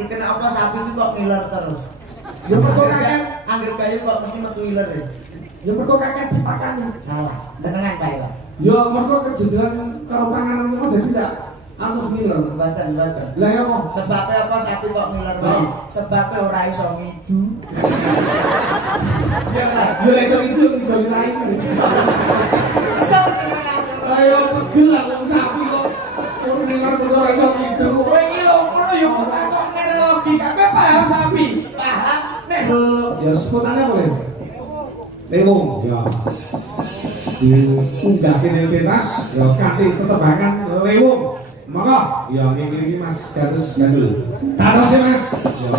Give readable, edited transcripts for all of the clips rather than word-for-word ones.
dikena apa sapi itu kok ngiler terus. Ya mergo kakek Angger kayu kok mesti metu ngiler ya. ya mergo kakek dipakani. Salah. Tenengan Pak ya. Ya mergo kedudukan karo panganan ngono dadi tak antus ngiler. Mboten. Lah ya kok Sebabnya apa sapi kok ngiler wae? Sebabnya ora iso ngidu. ya itu rai. Ayo pegel lah wong sapi kok. Ora ngiler mergo ora iso gitu. Kowe iki lho ngono ya kok takok ngene logika. Kowe paham sapi? Paham? Nek Ya sebutannya apa ya? Lewung ya. Unggah kene bebas ya kate tetebangan lewung. Monggo ya iki Mas Gatus Gandul. Tatos Mas. Ya.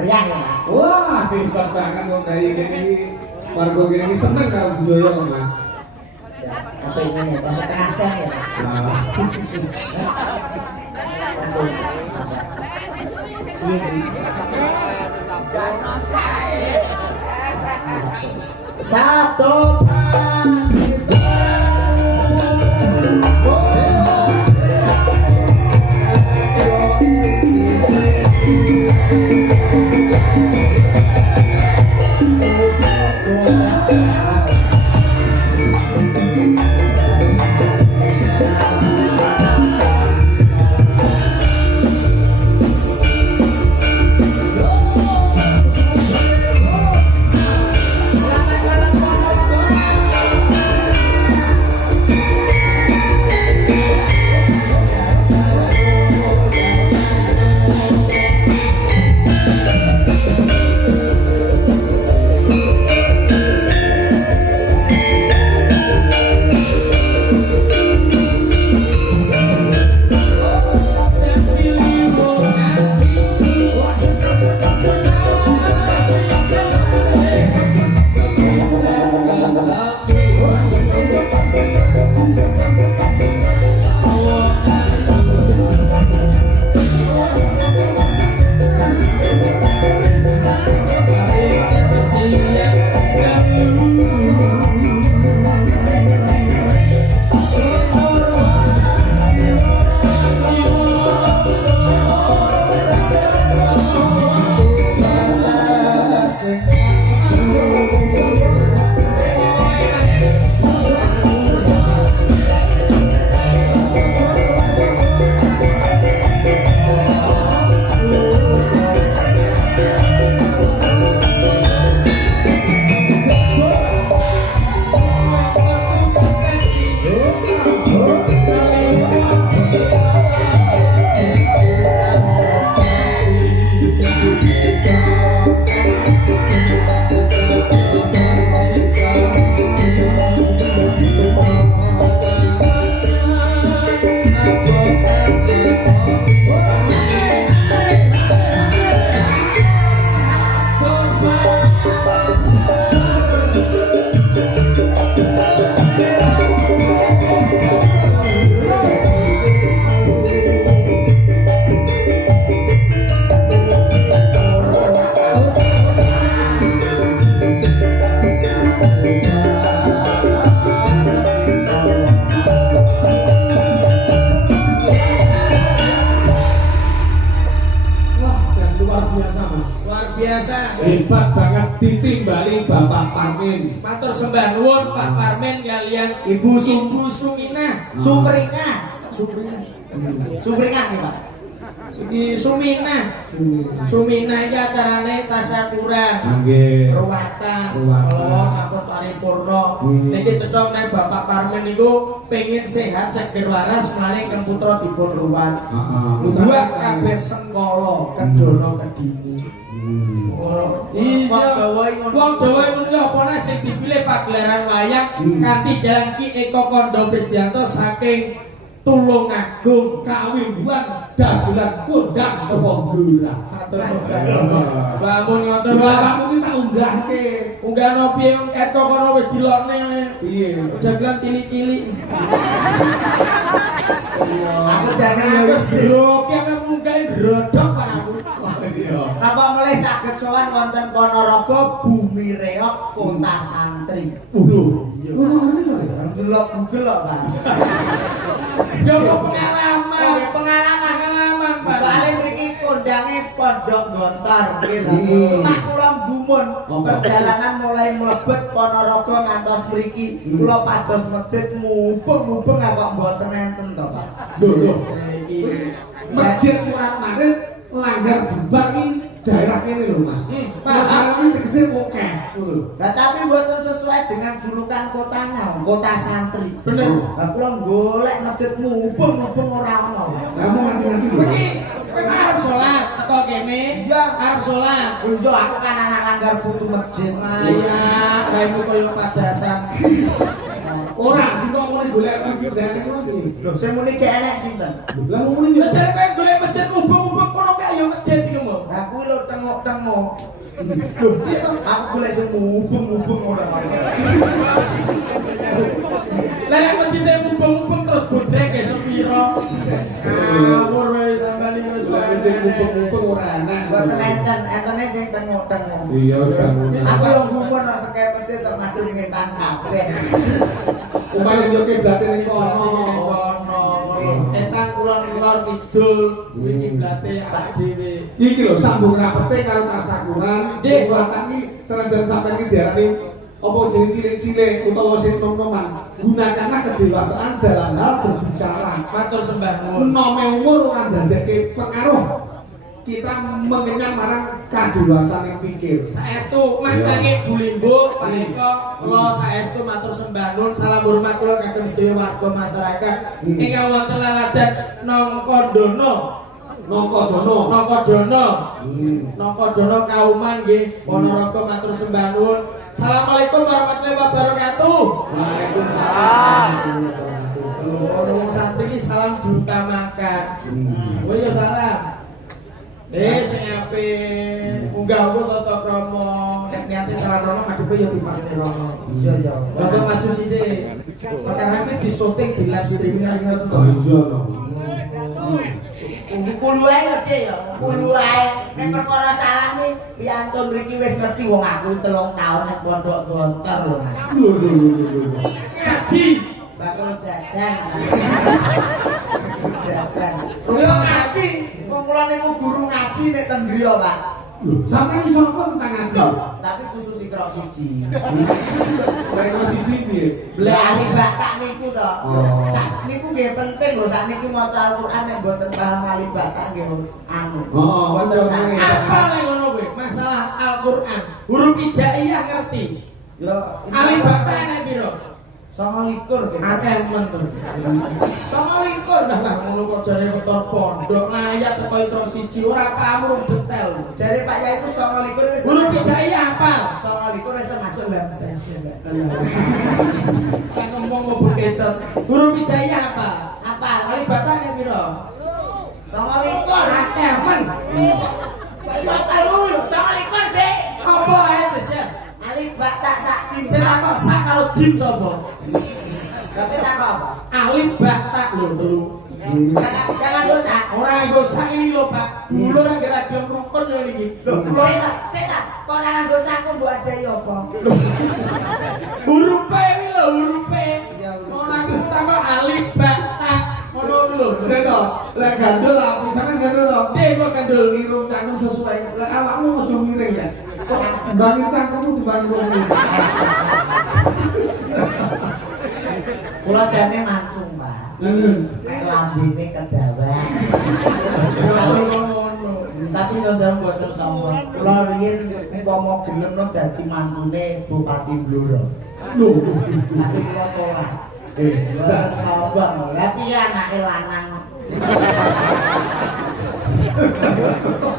Meriah ya, Pak. Wah, hebat banget wong dari ini warga ini seneng kalau budaya kok, Mas. Ya, apa ini ya? Pas setengah jam ya, Pak. Nah, Satu hebat banget ditimbali Bapak Parmin. Matur sembah nuwun Pak Parmin kalian Ibu Suminah. Sumringah. Sumringah nih, Pak. Iki Suminah. Suminah iki acarane tasyakuran. Nggih. Ruwatan. Ruwatan. Allah sampun paripurna. Niki cetha nek Bapak Parmin niku pengin sehat seger waras maring kang putra dipun ruwat. Heeh. Dua kabeh sengkala kedono kedini. Iya, wong Jawa ini apa nih sing dipilih pagelaran wayang kanthi jalan Ki Eko Kondo Krisdianto saking Tulungagung Kawinguan dagelan kondang saka Blora. Matur sembah. Bangun ngoten Lha wae. kamu ki tak unggahke. Unggah nopi Eko kono wis dilokne. Piye? Dagelan cilik-cilik. Aku jangan Wis grogi ame mungkahe rodok Pak aku. Iya. Napa mulai saged sowan wonten Ponorogo Bumi Reok Kota Santri. Waduh. Wah, ini kali. Delok Google kok, Pak. Yo pengalaman. Oh, pengalaman. Pengalaman, Pak. Soale mriki kondange Pondok Gontor gitu. Hmm. Pak kula gumun perjalanan mulai mlebet Ponorogo ngantos mriki kula pados masjid mubeng-mubeng kok mboten enten to, Pak. Lho, Saiki masjid Kurang Marit langgar Bembang iki daerah kene lho, Mas. Pak, Pak, iki tegese akeh ngono. Nah, tapi mboten sesuai dengan julukan kotanya, kota santri. Bener. Nah, kula golek masjid mubeng-mubeng ora ono. Kamu nanti-nanti lho. Iki kowe arep salat teko kene? Iya. Arep salat. Yo aku kan anak langgar butuh masjid. Ayah, raimu koyo padasan. Ora, sing kok mulai golek masjid daerah kene iki. Lho, sing muni gak enek sinten? Lah ngomongin yo. Lah jare kowe golek masjid mubeng-mubeng kono kae yo masjid iki, Mbok. Nah, kuwi lho teng tengok-tengok. Loh, iya toh aku golek sing mubeng-mubeng ora. Lah nek mencite mubeng-mubeng terus bodrek ya sepiro. Ngawur wae sampean iki wis mubeng-mubeng ora enak. Mboten entene sing tengok-tengok. Iya, aku yo ngumpul nek sekep mencit tok madhep ngentan kabeh. Upaya yo kiblate ning kono. Entan kulon-kulon kidul kuwi kiblate awak dhewe. Iki lho sambung rapete karo tasakuran. Kuwatan iki senajan sampeyan iki diarani apa jeneng cilik-cilik utawa sing nom-noman. Gunakanlah kedewasaan dalam hal berbicara. Matur sembah nuwun. Nome umur ora ndadekke pengaruh kita mengenyam marang kadewasaan yang pikir. Saestu mangkange Bulimbo panika kula saestu matur sembah nuwun salam hormat kula kagem sedaya warga masyarakat ingkang wonten laladan Nongkodono. Nongkodono Kauman nggih Ponorogo matur sembah nuwun. Assalamualaikum warahmatullahi wabarakatuh. Waalaikumsalam. Orang santri iki salam diutamakan. Oh iya salam. Sing ape unggah aku tata krama nek niate salah rono kadepe yo dipasne rono. Iya ya. Rada maju sithik. Perkara iki di syuting di live streaming ae ngono to. Iya to. Kulo ae gede ya, kulo ae. Nek perkara salam iki piantun mriki wis ngerti wong aku 3 tahun nek pondok gontor lho Mas. Lho. Ngaji. Bakul jajan. Jajan. Yo ngaji. Wong kula niku guru ngaji nek teng griya, Pak. Lho, sampeyan iso apa tentang ngaji? Tapi khusus ikra siji. Ikra siji piye? Beli batak niku to. Oh. Sak niku nggih penting lho, sak niki maca Al-Qur'an nek mboten paham ali batak nggih anu. Oh, Mboten sak. Apa lek ngono kuwi? Masalah Al-Qur'an. Huruf hijaiyah ngerti. Yo Ali batak enek piro? 29 Akeh men to. 29 Lah ngono kok jare ketor pondok ngayat teko ikra siji ora pamrung detail. jare Pak Yai ku 29 wis. Huruf hijaiyah apal. 29 wis termasuk bab sensen. Kan ngomong mau bekecot. Huruf hijaiyah apa? Apa? Ali batak enek piro? 29 Akeh men. Iso telu 29 Dek. Apa ae jejer? Ali batak sak jim. Sing takok sak karo jim sapa? Tapi tak apa? Alif batak lho telu. Jangan dosa. Ora nggo sak ini lho Pak. Dulu ora kira gelem rukun yo iki. Lho, Cek kok nang dosa aku mbok adahi apa? hurufe iki lho hurufe. Iya, huruf. Ora utama alif batak. Ngono lho. Lek to, lek gandul apa sampeyan gandul to? Dek kok kandul. Irung cangkem sesuai. Lek awakmu aja miring kan. Bangi cangkemmu dibanding wong liya. Kula jane mancung, Pak. Nek lambene kedawan. Tapi nonton mboten sombong. Kula riyen nek pomo gelem no dadi mantune Bupati Blora. Lho. Tapi kula tolak. Mboten sombong. Lah piye anake lanang?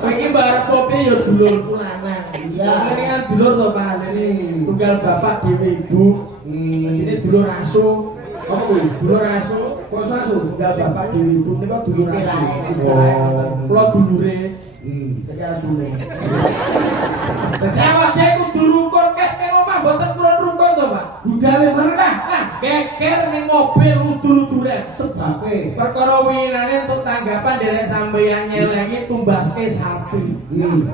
Iki barep kopi ya dulurku lanang. Iya. Ini kan dulur to Pak. Ini tunggal bapak dhewe ibu. Ini dulur asu. Apa kuwi? Dulur asu. Kok sasu? Tunggal bapak dhewe ibu niku dulur asu. Istilahnya. Istilahnya. Kula dulure. Dadi asune. Dadi awak dhewe kudu rukun kek omah mboten purun rukun to Pak. Budale mana? Lah geger ning mobil udur-uduran. Sebabe. Perkara winane untuk tanggapan derek sampeyan nyelengi tumbaske sapi.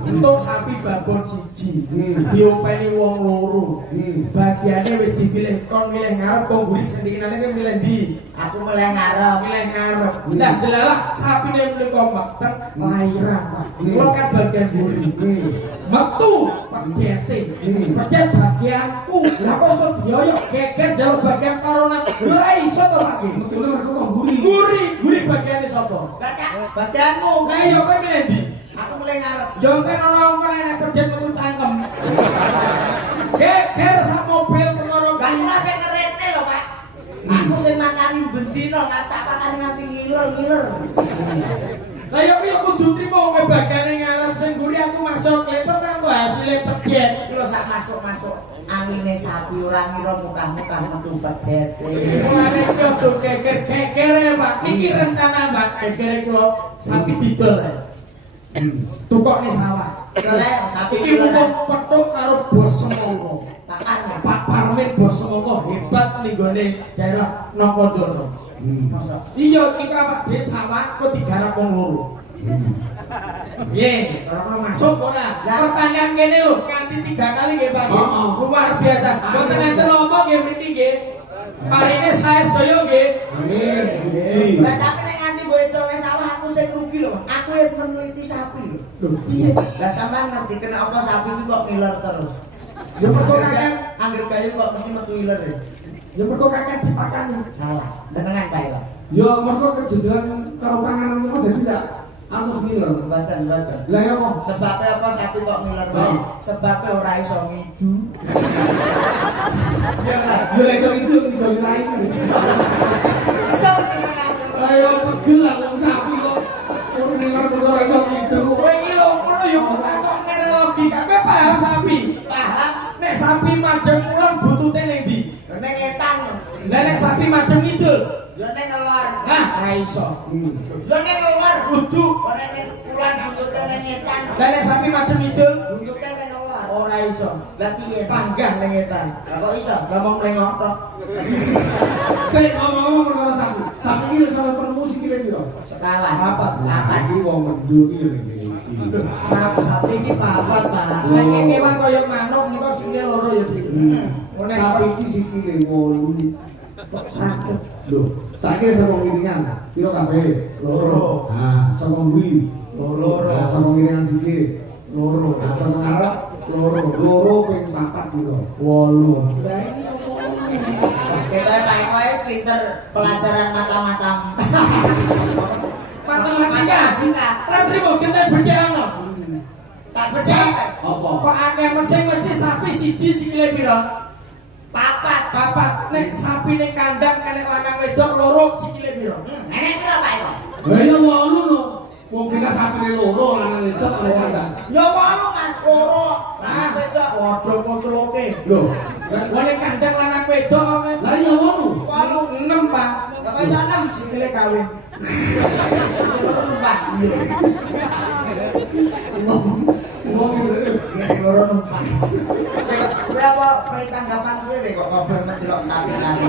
Untuk sapi babon siji. Diopeni wong loro. Bagiane wis dipilih kon milih ngarep kok guri sendikinane ki milih ndi? Aku mulai ngarep. Milih ngarep. Lah delalah sapine mulih kompak lairan Pak. Kulo kan bagian guri. Metu pegete. Pedet bagianku. Lah kok iso dioyok geger jaluk bagian karonan. Ora iso to Pak. Betul aku kok guri. Guri bagiane sapa? Bagianmu. Lah yo kowe milih ndi? Aku mulai ngarep. Yo kan ana wong nek pedet metu cangkem. Geger sak mobil pengono Lah kula sing ngerete lho, Pak. Aku sing makani bendino tak pakani nganti ngiler-ngiler. Lah yo kudu trimo kowe bagiane ngarep sing guri aku masuk lepet kan kok hasile pedet. Kula sak masuk-masuk angine sapi ora ngira mutah-mutah metu pedete. Mulane iki aja geger-geger Pak. Iki rencana Pak, geger kula sapi didol. Tukokne sawah. Oleh sapi Iki umum petuk karo bos semongko. Pak Parmin bos semongko hebat ning gone daerah Nokodono. Masa iya kita Pak Dek sawah kok digarap wong loro. Nggih, ora masuk ora. Pertanyaan kene lho, nganti 3 kali nggih Pak. Luar biasa. Mboten enten omong nggih mriki nggih. Parine saya sedaya nggih. Amin. Lah tapi nek nganti bocone sawah aku sing rugi lho. Aku wis meneliti sapi lho. Piye? Lah sampean ngerti kena apa sapi iki kok ngiler terus. Ya mergo kakek anggere gayu kok mesti metu ngiler ya. ya mergo kakek dipakani. Salah. Denengan Pak ya. Ya mergo kejejeran karo panganan kok dadi tak anus ngiler. Mboten. Lah ya kok Sebabnya apa sapi kok ngiler wae? Sebabnya ora iso ngidu. ya itu tinggal diraih. Iso denengan. Ayo pegel lah wong sapi kok. Ora ngiler mergo ora iso gitu. Kowe iki lho ngono ya takok ngene logika. Kowe paham sapi? Paham? Nek sapi madheng ulang butute ning ndi? Nek ngetang. Lah nek sapi madheng idul. Yo nek ngelor. Nah, ra iso. Yo nek ngelor. Kudu. Nek nek ulan buntute nek ngetang. Lah nek sapi madheng idul Buntute nek ngelor. ora iso. Lah piye? Panggah ning etan. Lah kok iso? Lah mong nengok tok. Sing ngomong perkara sapi. Sapi iki lho sampe penemu sikile piro? Sekawan. Apa? Iki wong mendhu iki lho ning iki. Sapi iki papat, Pak. Nek kewan kaya manuk nika sikile loro ya, Dik. Nek Sapi iki sikile 8. kok sakit. Lho, saiki saka ngiringan, piro kabeh? Loro. Nah, saka mburi. Loro. Nah, saka ngiringan sisi. Loro. Nah, saka ngarep loro. Loro ping 4 piro? 8. Lah ini opo? Kita Pak kowe pinter pelajaran mata-mata. Matematika. Ra trimo genen bedhano. Tak percaya. Apa? Kok akeh mesing mesti sapi siji sikile piro? Papat. Papat. Nek sapi ning kandang kene lanang wedok loro sikile piro? Enek piro Pak kok? Lah ya 8 lho. Wong kita sapine loro lanang wedok oleh kandang. Ya wono Mas loro. Nah, wedok. Waduh kocloke. Lho, Wong kandang lanang wedok kok. lah ya 8. Walu 6, Pak. Lah kok iso enem? Sikile kawin. Numpak. Wong iki Yes, loro numpak. Kowe apa tanggapan suwe kok ngobrol mendelok sapi kali.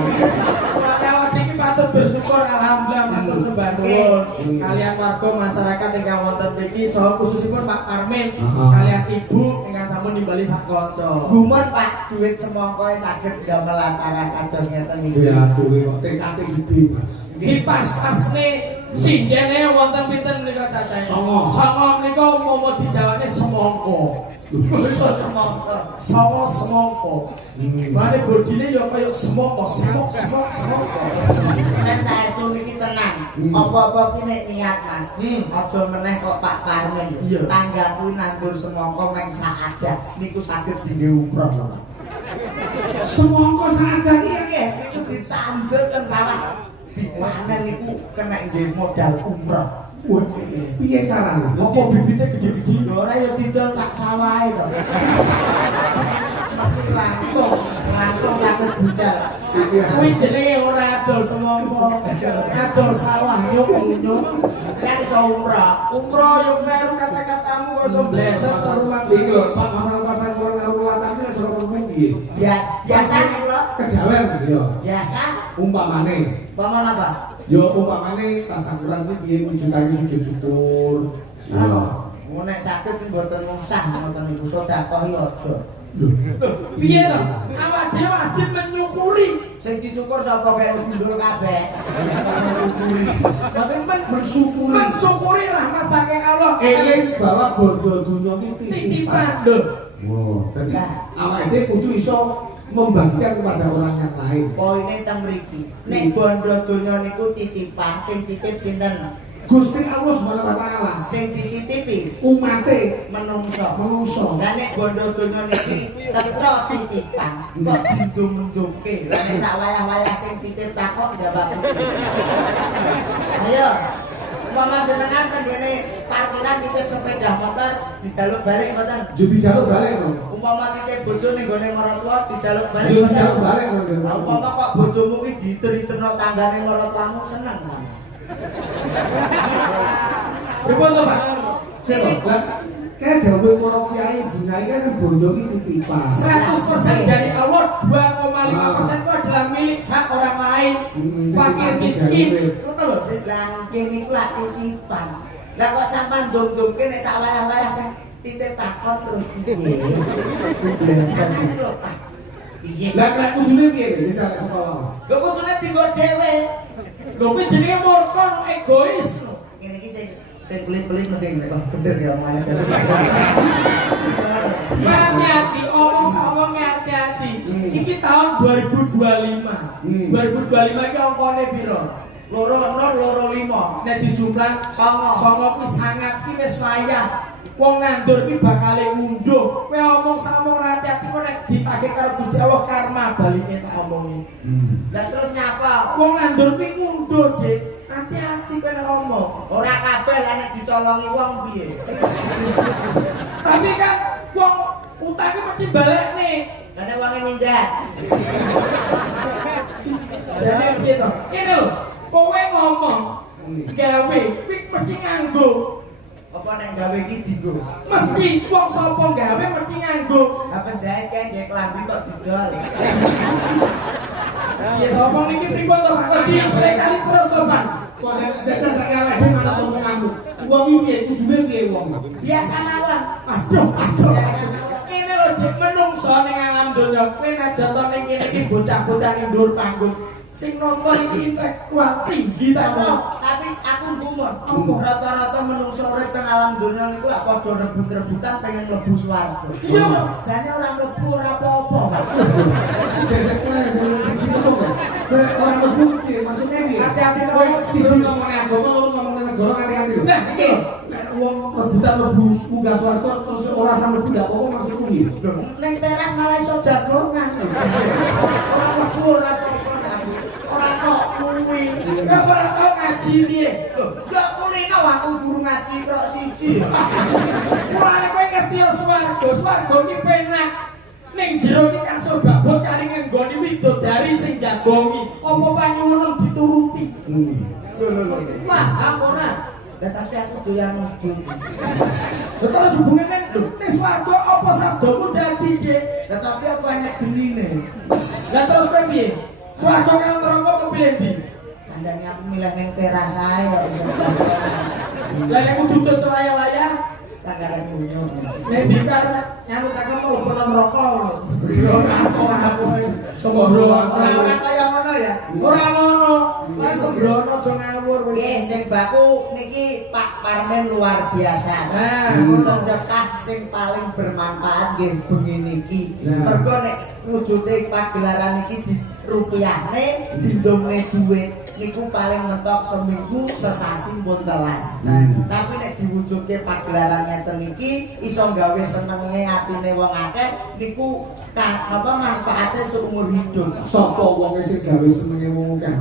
Lewat iki patut bersyukur alhamdulillah matur sembah nuwun kalian warga masyarakat ingkang wonten mriki saha khususipun Pak Parmin kalian Ibu ingkang sampun nimbali sak kanca. Gumun Pak, duit semongkoe saged damel acara kados ngeten iki. ya tuwe kok TKT gede, Mas. Iki pas-pasne sindene wonten pinten menika cacahe? Songo. Songo menika umpama dijawane semongko. Iso semongko. Songo semongko. Mane bodine ya kaya semongko, semongko. Dan saestu niki tenang. Apa-apa ki nek niat Mas. Aja meneh kok Pak Parmin. Iya. Tangga kuwi nandur semongko meng saadah niku saged dinggo umroh lho Pak. Semongko sadar iki Nggih, niku ditandur ten sawah. Dipanen niku kena nggih modal umroh. Wah, piye carane? Apa bibite gede-gede? Lho ora ya didol sak sawahe to. Mesti langsung saged budal. Kuwi jenenge ora adol semongko, adol sawah yo nyuk. Kan iso umroh. Umroh yo karo kata-katamu kok iso bleset ke rumah Iki lho, Pak pasang-pasang kurang karo latane suruh ngomong piye? Biasa nek kula Kejawen yo. biasa Umpamane, pamon apa? yo umpamane tasakuran iki piye wujudane sujud syukur. Yo. Mun nek saged mboten usah ngoten niku sedekah yo aja. Piye to? Awak dhewe wajib menyukuri. Sing dicukur sapa kaya gundul kabeh. Tapi Mensyukuri. mensyukuri rahmat saking Allah. Eling bahwa bondo dunya iki Titipan lho. Wow, dadi awake dhewe kudu iso membagikan kepada orang yang lain. Poine teng mriki. Nek bondo donya niku titipan sing titip sinten? Gusti Allah Subhanahu wa taala Sing dititipi umate menungso. menungso. Lah nek bondo donya niki cetha titipan kok dindum-ndumke. Lah nek sak wayah-wayah sing titip takok jawab. Ayo. Mama jenengan ten kene parkiran titip sepeda motor dijaluk balik mboten? Jadi jaluk balik dong. Umpama titip bojo ning gone maratuwa dijaluk balik Jadi mboten? jaluk balik dong. Lah umpama kok bojomu ki diteriterno tanggane maratuwamu seneng sampe. Pripun to, Pak? Kayak dawuh para kiai bunai kan bondo iki titipan. 100% dari Allah, 2,5% itu adalah milik hak orang lain. Fakir miskin, ngono lho. Lah kene iku lak titipan. Lah kok sampean ndung-ndungke nek sak wayah-wayah sing titip takon terus piye? Biasa iki lho, Pak. Piye? Lah nek kudune piye misale sekolah? Lho kudune tinggo dhewe. Lho kuwi jenenge murka egois lho. Ngene iki sing pelit-pelit mesti nek bener ya omane terus. Hati-hati, omong hati-hati. Iki tahun 2025. 2025 iki angkane piro? Loro 5. Nek dijumlah songo kuwi sangat ki wis wayah. Wong nandur ki bakal ngunduh. Kowe omong samong hati-hati kok nek ditagih karo Gusti Allah karma balike tak omongi. Lah terus nyapa? Wong nandur ki ngunduh, Dik. Hati-hati kowe nek ngomong. Ora kabeh lah nek dicolongi wong piye. Tapi kan wong utange mesti balekne. Lah nek wong minggat. Jadi piye to? Ngene lho, kowe ngomong gawe kuwi mesti nganggo. Apa nek gawe iki dienggo? Mesti wong sapa gawe mesti nganggo. Lah penjahit kae nggih klambi kok didol. Ya ngomong iki pripun to Pak? Wedi sekali terus to Pak. Kok dadak sak awake dhewe malah ngomong kamu. Wong iki piye kudune piye wong? Biasa mawon. Aduh. Biasa mawon. Ini lho Dik menungso ning alam donya. Kowe najan to ning kene iki bocah-bocah ning dhuwur panggung. Sing nonton iki intelektual tinggi ta kok. Tapi aku gumun. Apa rata-rata menungso urip teng alam donya niku lak padha rebut-rebutan pengen mlebu swarga. Iya lho. Jane ora mlebu ora apa-apa, Pak. Sesek kowe gitu kok. Kowe ora mlebu piye maksudnya piye? Hati-hati lho. Kowe siji ngomong agama loro ngomong negara nganti-nganti. Nah, iki Nek wong rebutan mlebu munggah swarga terus ora sampe tidak apa maksudku piye? Lho, ning teras malah iso jagongan. Ora mlebu ora apa-apa. Ora kok kuwi. kowe ora tau ngaji piye? Lho, ya kulino aku guru ngaji kok siji. Mulane kowe ngerti yo swarga iki penak. Ning jero iki kan sobabot kari nggoni widodari sing jagongi. Apa panyuwun dituruti? Lho. Paham ora? Lah tapi aku doyan nudu. Terus hubungane lho, ning swarga apa sabdamu dadi, Dik? Lah tapi aku banyak genine. Lah terus kowe piye? Swarga karo neraka kepilih ndi? Kandane aku milih ning teras ae kok iso. Lah nek kudu selaya-laya, Kandane dunyo. nek dikar nyamuk cakep mau kono neraka. Yo langsung aku sembrono. Ora kaya ngono ya. Ora ngono. Lah sembrono aja ngawur kowe. Nggih, sing baku niki Pak Parmen luar biasa. Nah, sedekah sing paling bermanfaat nggih bengi niki. Nah. Mergo nek wujude pagelaran iki dirupiahne, dindomne dhuwit niku paling mentok seminggu sesasi pun telas. Tapi nek diwujudke pagelaran ngeten iki iso gawe senenge atine wong akeh niku manfaate seumur hidup. Sapa wong sing gawe senenge wong akeh?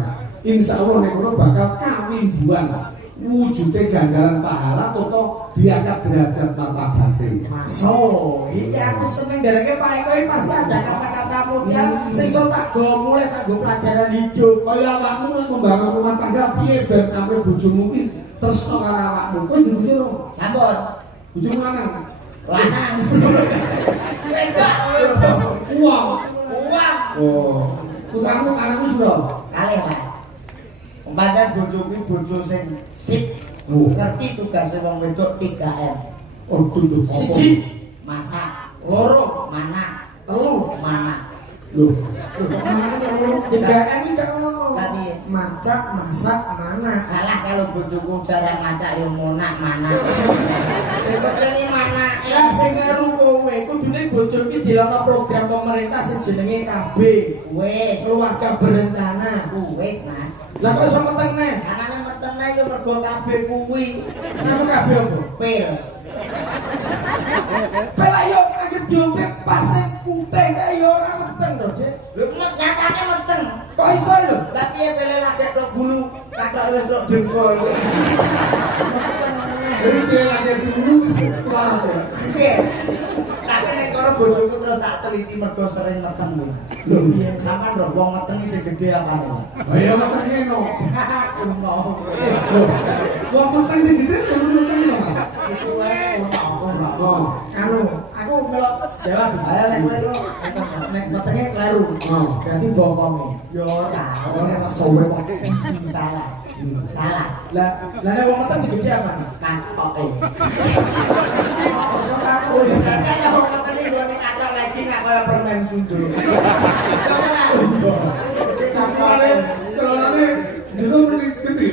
Insyaallah nek ngono bakal kawimbuan. Wujude ganjaran pahala toto diangkat derajat martabate. Masuk. Iki aku seneng dereke Pak Eko iki pasti ada kata-kata mulia sing iso tak go mulai tak go pelajaran hidup. Kaya awakmu nek membangun rumah tangga piye ben kabeh bojomu ki tresno karo awakmu. Wis dibojo ro. Sampun. Bojomu lanang. Lanang. Wedok. Uang. Uang. Oh. Putramu anakmu sudah. Kalih, Pak. Umpamane bojo kuwi bojo sing sip. Ngerti tugasnya wong wedok 3M. Oh, kudu. Siji, Masak, loro, mana, telu, mana. Loh. 3M iki gak ngono. Tapi Masak, masak, mana? alah kalau bojoku jarang macak yo monak mana. Sebetulnya mana Ya sing kleru kowe, kudune bojo iki dilono program pemerintah sing jenenge KB. wis, Keluarga berencana. wis Mas. Lah kok iso meteng neh? Anane metene yo mergo kabeh kuwi. Nang KB opo? Pil. Pela yo anggere diombe pas sing putih kae yo ora meteng lho, Dik. Lho nyatane meteng. Kok iso lho? Lah piye pele lagi tok gulu, kathok wis tok dengkul. Jadi dia lagi dulu wis kuat ya. Nggih. Tapi nek karo bojoku terus tak teliti mergo sering meteng kuwi. Lho, piye? Sampeyan lho wong meteng sing gedhe apane? Ayo matane no. Kuno. Loh. Wong mesti sing gede kudu matane no. Iku wae otak ora. Oh. Anu, aku melok jawab. Ayo nek kowe lu Nek wetenge kleru. Oh. Berarti bokonge. yo ora. Ora tak sowe kok. Salah. Salah. Lah, nek wong meteng segede apa? Kan oke. Iso aku. Kan aku ngene ngene katok lagi nggak kaya permen sundu. Terus jero muni gede.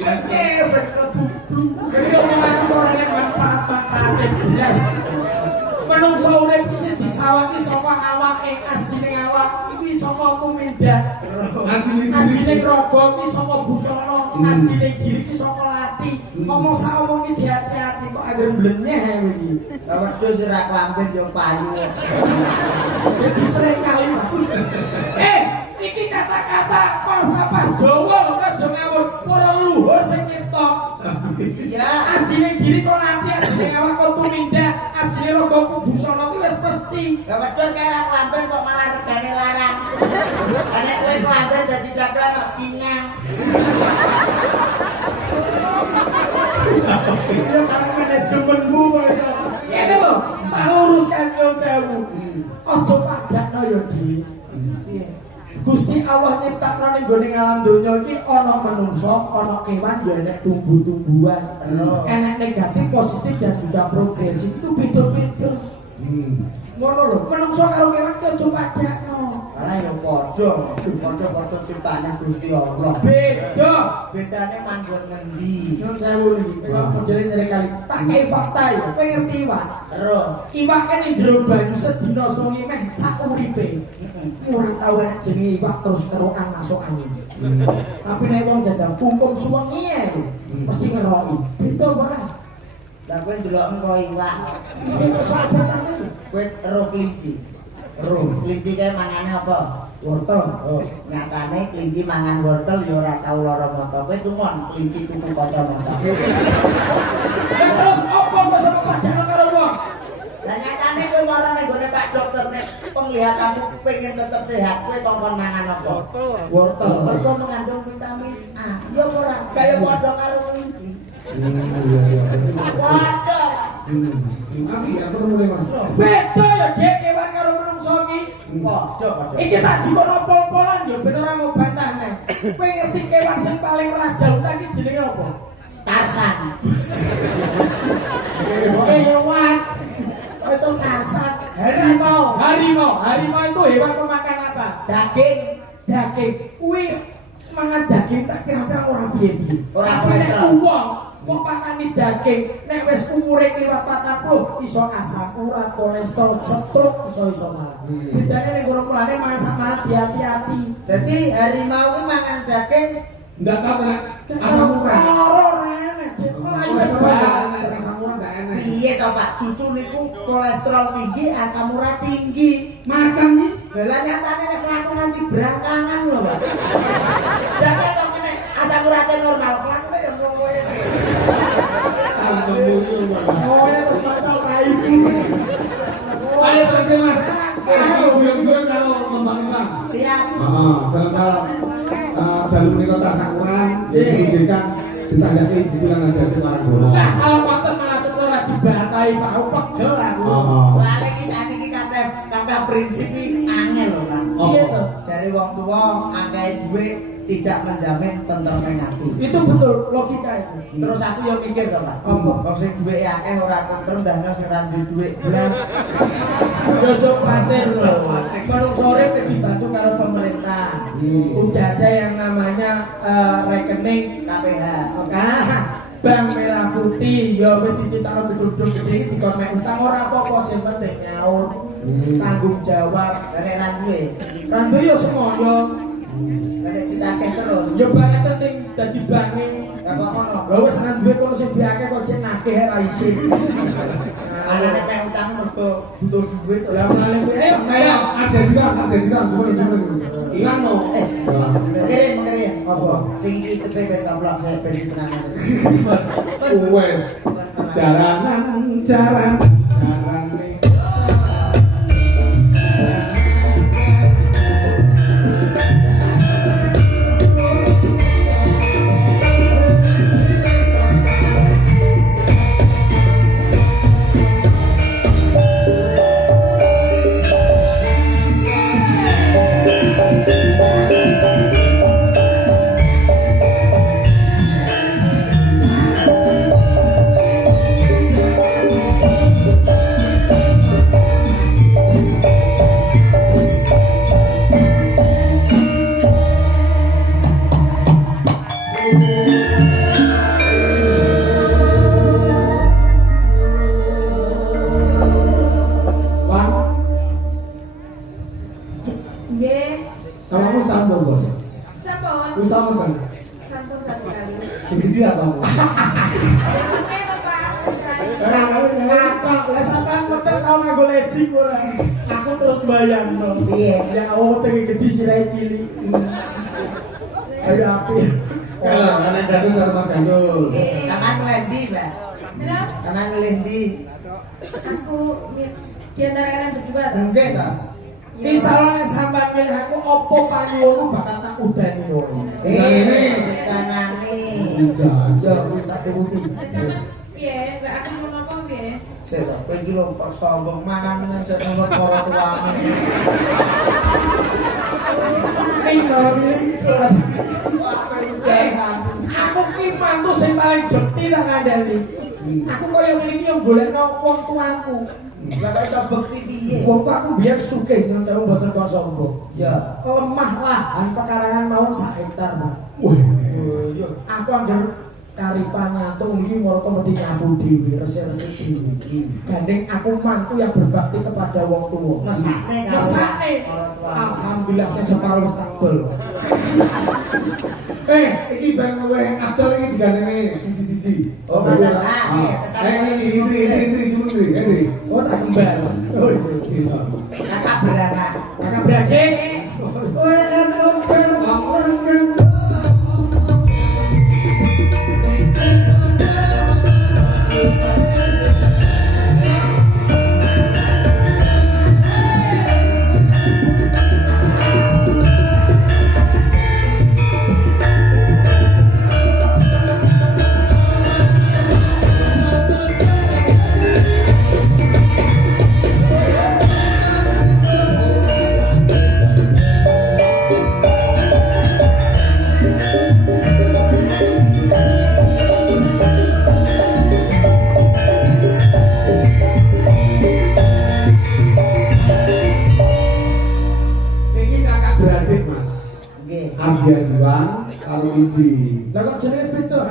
Menungso urip iki disawati saka awake, anjine awak iki saka kumendah. Anjine raga iki saka busana, anjine diri iki saka lati. Ngomong sak omong iki hati-hati kok anggere bleneh ae iki. Wedhus ora klamben yo payu. Jadi sering kali. Iki kata-kata falsafah Jawa lho kan aja ngawur. Para leluhur sing nyipta. Iya. Anjine diri kok nanti anjine awak kok tumindak, anjine raga busana ki wis mesti. Lah wedhus kaya ora klamben kok malah regane larang. Nek kowe klamben dadi dagelan kok tingang. Yo karena manajemenmu kok itu. Ngene lho, tak luruskan yo sewu. Aja padakno yo, Dik. Gusti Allah nyiptakno ning gone alam donya iki ana manungsa, ana kewan, ya enek tumbuh-tumbuhan. Enek negatif, positif dan juga progresif itu beda-beda. Ngono lho, manungsa karo kewan ki aja padakno. Malah yo padha ciptane Gusti Allah. Beda. Bedane manggon ngendi? Nyun sewu niki, kok modele nyere kali. Tak kei fakta ya, kowe ngerti iwak. Terus Iwak kan ning jero banyu sedina sungi meh sak uripe. Ora tau enek jenenge iwak terus kerokan masuk angin. Tapi nek wong jajal kumpul suwengi ae mesti ngeroki. Beda ora? lah kowe ndelok engko iwak. Iki kok sahabatan. Kowe ero kelinci. Ero kelinci kae mangane apa? Wortel. Oh, nyatane kelinci mangan wortel ya ora tau lara mata. Kowe tumon kelinci tuku kacamata. Lah terus opo kok sama padakno karo wong? Lah nyatane kowe ora ning gone Pak Dokter nek penglihatanmu pengen tetep sehat, kowe kongkon mangan apa? Wortel. Mergo mengandung vitamin A. Ya ora kaya padha karo kelinci. Waduh. Abi ya perlu mulai Mas. Beda ya Dek kewan karo menungso iki. Padha. Iki tak dikono pol-polan ya ben ora mau bantah nek. Kowe ngerti kewan sing paling raja utan iki jenenge apa? Tarsan. Kewan. Itu Tarsan. Harimau. Harimau itu hewan pemakan apa? Daging. Daging. Kuwi mangan daging tak kira-kira ora piye-piye. Ora Tapi nek kolesterol. wong mau pakani daging, nek wis umure kliwat 40 iso asam urat, kolesterol, stroke iso malah. Bedane ning guru mulane mangan sama hati-hati. Jadi harimau ki mangan daging Ndak tahu nek asam urat. Ora enek. Malah wis banget. Asam urat ndak enak. piye to Pak? Justru niku kolesterol tinggi, asam urat tinggi. Makan nih. Lah nyatane nek mlaku nganti brangkangan lho, Pak. Jangan kok kene asam uratnya normal, mlaku ya ngono wae. Oh, ini terus mantap raiku. Ayo terus ya Mas. Biar kalau lembang-lembang. Siap. Dalam dalu menika tasakuran diizinkan ditandai di bulan ada di Maranggono. Nah, kalau wonten malah ora dibatai Pak pegel aku. Soale iki sakniki kathah prinsip iki angel lho, Pak. Iya to. Jare wong tuwa akeh duit tidak menjamin tentreme hati. Itu betul logika itu. Terus aku yo mikir to, Pak. Apa? Wong sing duwe akeh ora tentrem dahno sing ra duwe duit blas. Jojo kuatir loh. Baru sore dibantu karo pemerintah. Udah ada yang namanya rekening KPH. Bank Merah Putih, ya wis diciptakno duduk-duduk gede iki dikon mek utang ora apa-apa sing penting nyaur. Tanggung jawab. Nek ra duwe, Randu yo semoyo. nek ditakeh terus. Yo banget sing dadi bange. Lah kok ngono? Lha wis nang duwe kono sing diakeh kok cek nakeh ra isin. Anane mek utang mergo butuh duit. Lah mulane kuwi Ayo, ada dirang, coba. Hilang no. Kirim. apa? Sing itu bebek coplok saya ben ditenang. Wes. Jaran. sampun bos. Sampun. Wis sampun. Sampun satu kali. Sendiri apa? Oke toh Pak. Ngatok, lah sampean meter tau nganggo lejing ora. Aku terus bayang to. Piye? Ya oh pengen gede sirai cilik. Ayo api. Ana dadu karo Mas Gandul. Sampean ngendi, Mbak? Halo. Sampean ngendi? Aku di antara kalian berdua toh. Nggih to. Misalnya yang sampai milih aku opo panyuwunmu bakal tak udani woy. Ini kanane. Ya kuwi tak turuti. Sama piye? Lah aku mau apa piye? Sik to, kowe iki lho kok sombong mangan nang sik nomor para tuamu. Kalau milih aku ki mantu sing paling bekti tak ngandani. Aku koyo ngene iki yo golekno wong tuaku. Lah kok iso bekti piye? Wong tuaku biyen sugih nang cara mboten kok sombong. Ya. Lemah lahan pekarangan mau 1 hektar, Pak. Wih. Yo. Aku anggar karipan nyantung iki moro mesti nyapu dhewe, resik-resik dhewe. Gandeng aku mantu yang berbakti kepada wong tuwa. Mesakne karo Mesakne. para tuamu. Alhamdulillah sing separuh wis takbel. Iki bang luwe adol iki digandenge siji-siji. Oh, betul. betul. Ini cuma. Oh tak kembar. Oh iya. Kakak beranak. Kakak beradik. Dia Juang kalau Ibi. Lah kok jenenge pinter?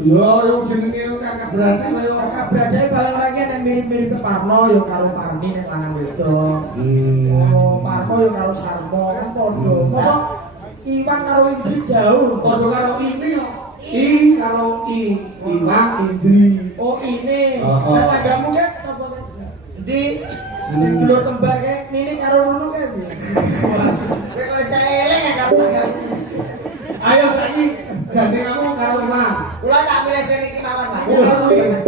Yo yo jenenge kakak berarti yo Kakak beradik paling orangnya yang mirip-mirip ke Parno yo karo Parni nek lanang wedok. Oh, Parno yo karo Sarmo kan padha. Mosok Iwan karo Indri jauh. padha karo ini yo. I karo Iwan Indri. Oh, ini. Oh. Lah tanggamu kan sapa kan? Di Sing dulur kembar kayak Nini karo Lulu kan. kowe kok iso eleng ya kamu. Ayo saiki gandeng kamu karo Iwan. Kula tak milih sing iki mawon, Mas.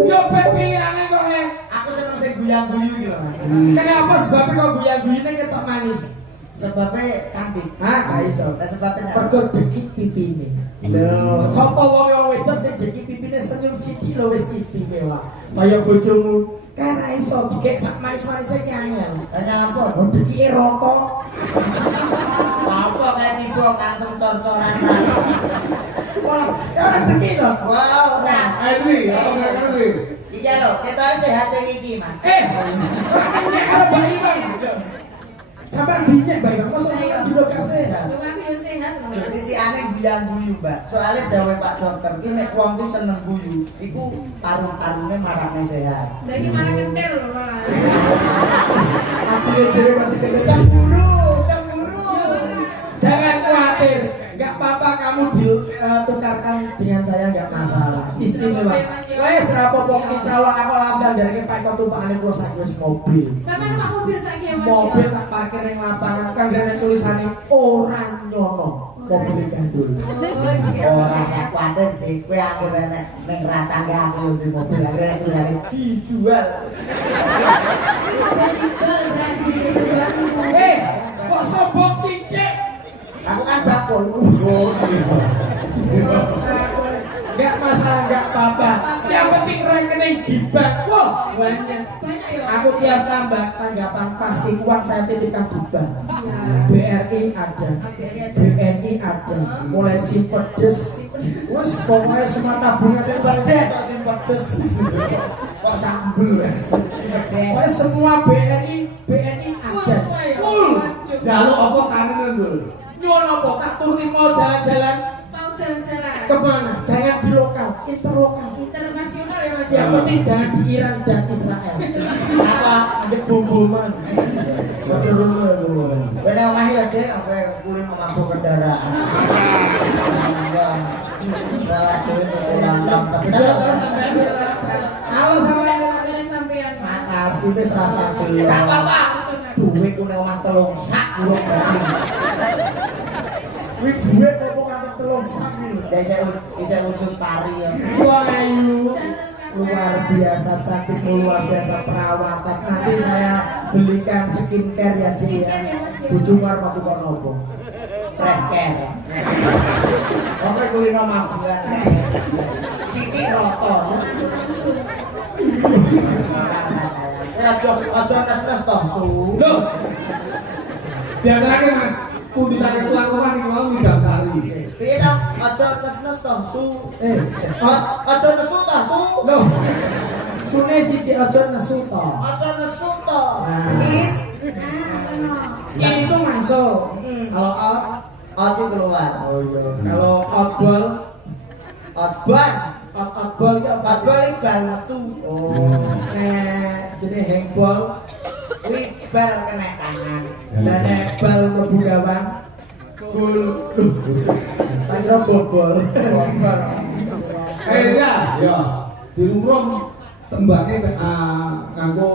Yo ben pilihane kok ya. Aku seneng sing guyang-guyu iki lho, Mas. Kenapa sebabnya kok guya-guyine ketok manis? Sebabnya cantik. Hah, gak iso. Lah sebabnya Pergo dekik pipine. Lho, sapa wong yo wedok sing dekik pipine senyum sithik lho wis istimewa. Kaya bojomu kan ra iso dikek sak manis-manise ki angel. Hanya apa? Oh, dekike rokok. Apa kayak tiba kantong cor-coran. Ora, ora dekik to. Wow, ora. Indri, apa karo Indri? Iki lho, ketoke sehat sing iki, Mas. Ini karo Mbak Iwan. Sampai dinyek Mbak Iwan, masa saya dulu gak sehat. Lu kan yo sehat lho. Jadi si aneh guyang-guyu, Mbak. Soalnya dawuh Pak Dokter, ki nek wong ki seneng guyu, iku paru-parune marakne sehat. Lah iki malah kentil lho malah. Aku yo dhewe masih Cemburu. Jangan khawatir, nggak apa-apa kamu ditukarkan dengan saya nggak masalah. Istimewa. Wes rapopo insya Allah aku lambat dari Pak Ketumpakane kula saiki wis mobil. Sama numpak mobil saiki ya Mas. Mobil tak parkir ning lapangan kang dene tulisane ora nyono. Mobil gandul. Ora sak kuwatir iki kowe aku nek ning ratangga aku di mobil akhirnya tulisane dijual. Kok sombong sithik? Aku kan bakul. Nggak masalah, nggak apa-apa. Yang penting rekening di bank. Wah, banyak. Banyak ya. Aku tiap tambah tanggapan pasti uang saya titipkan di bank. BRI ada, BNI ada, mulai simpedes. Wes pokoknya semua tabungan simpedes, simpedes. Kok sambel. Pokoknya semua BNI ada. Full. Jaluk apa kangen lho? Nyuwun apa tak turunin mau jalan-jalan Mau jalan-jalan. kemana? Jangan di lokal, interlokal. Internasional ya Mas. Yang penting jangan di Iran dan Israel. Apa? Ada bom-boman. Beda omah ya Dek, apa kulit memabuk kendaraan. Salah duit kurang dapat. Halo sampean. Sampai sampean Mas. Makasih wis rasa dulu. Gak apa-apa. Duit ku nek omah telung sak urung berarti. Wis duit kok ora telung sak iki. Bisa wujud pari ya. Wah ayu. Luar biasa cantik, luar biasa perawatan. Nanti saya belikan skincare ya sih ya. Bujumar apa bukan nopo? Fresh care. Oke kulino mabulan. Ciki roto. Aja nes-nes toh su. Loh. Diantaranya Mas, pundi tanya tuan rumah ning mau ngidam-kari. Piye ta? Aja nes-nes toh su. Aja nesu toh su. Loh. Sune siji aja nesu to. Aja nesu toh. Ini tuh masuk. Kalau out itu keluar. Oh iya. Kalau outball, Outban. outball itu apa? Outbal iki bal metu. Oh, jenis handball. Kuwi bal kena tangan. Lah nek bal mlebu gawang, Gol. panggil bobol. Ya, di rumah tembaknya nganggo